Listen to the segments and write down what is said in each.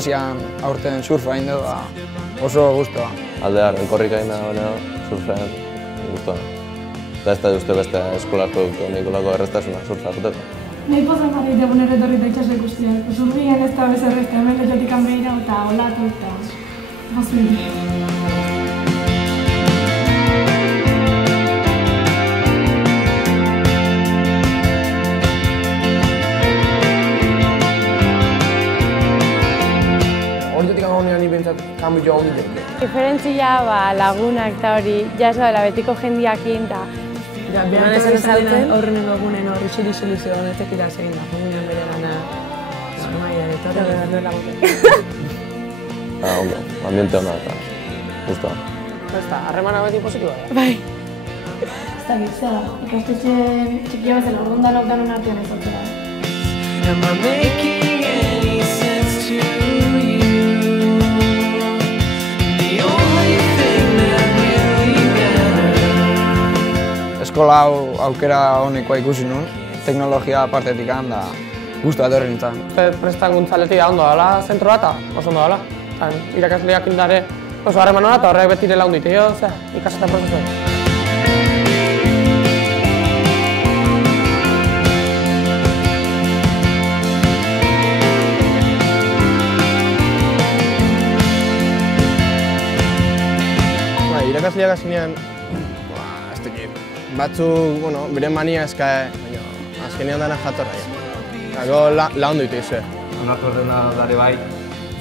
hasian aurten surfa egin dut, oso guztua. Aldear, elkorrik egin da surfean guztua. Eta ez da uste beste eskolako nikolako erreztasuna surfa egoteko. Nahi pozan jarri egunero etorri da itxasle guztiak. Surfien ez da bezarrezte, hemen lehotik hanbeira eta olatu eta gozbide. Horretik agonean ibentzat kanbioa hondi dut. Diferentzia lagunak eta hori jaso dela betiko jendiakin eta Behan esan ezagutzen horren egunen horri soluzio honetek irazegin da, jomunean bere gana Zamaia etorri behar duela guten. Ondo, ambiente hona eta guztua. Ez da, harremana beti positiboa da. bai. Ez da gitzela, ikastetxe txikia bezala, orduan da lockdownen artean ez otzera. Eskola hau aukera honekoa ikusi nuen, teknologia partetik da guztua etorri nintzen. Prestakuntzaletik da ondo dela zentroa eta oso ondo dela. Irakasleak indare oso harreman hona eta horrek beti dela ondite jo, ikaseta prozesua. Irakasleak azinean, batzuk, bere mania eskae, baina azkenean dena jatorra. Gago laundu ditu izue. Onartu horrena dare bai,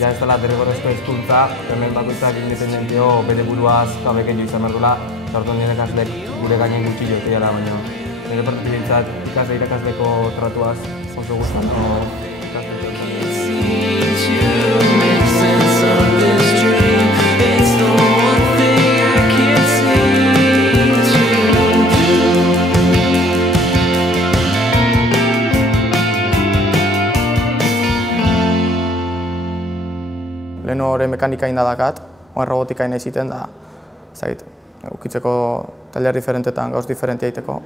ja ez dela derrigorrezko hezkuntza, hemen bakoitzak independentio bere buruaz kabeken jo izan behar duela, eta orduan irakaslek gure gainen gutxi jo dela, baina nire partetik bintzat irakasleko tratuaz oso guztan. Lehen hori mekanika indadakat, oan robotika nahi ziten da, ezagit, ukitzeko taller diferentetan, gauz diferentia egiteko.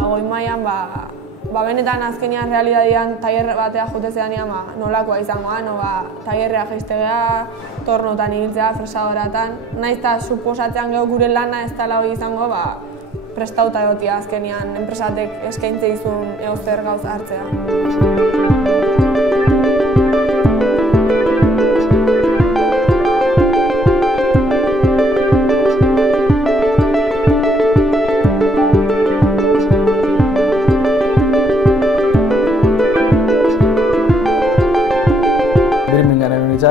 Goi mailan benetan azkenean realitatean tailer batea jotezean nolakoa izangoa, tailerrea jaistegea, tornotan ibiltzea, fresadoratan. Naiz eta suposatzean geho gure lana ez dela hori izango, prestauta egotia azkenean enpresatek eskaintze izun eozter gauz hartzea.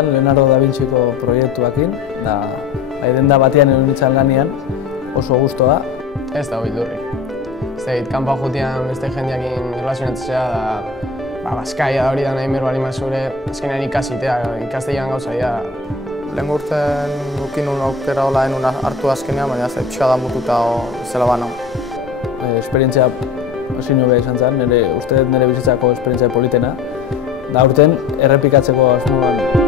Leonardo da Vinciko proiektuakin, da denda batean egon lanian, oso guztua. Ez da hori durri. Ez kanpoa jotean beste jendeakin erlazionatzea da Baskaia da hori da nahi meru bali mazure, azkenean ikasitea, ikastean gauza dira. Lehen urten dukin aukera hola enun hartu azkenean, baina ez pixka da mututa zela bana. Esperientzia hasi nubea izan zen, uste dut nire bizitzako esperientzia politena, da urten errepikatzeko asmoan.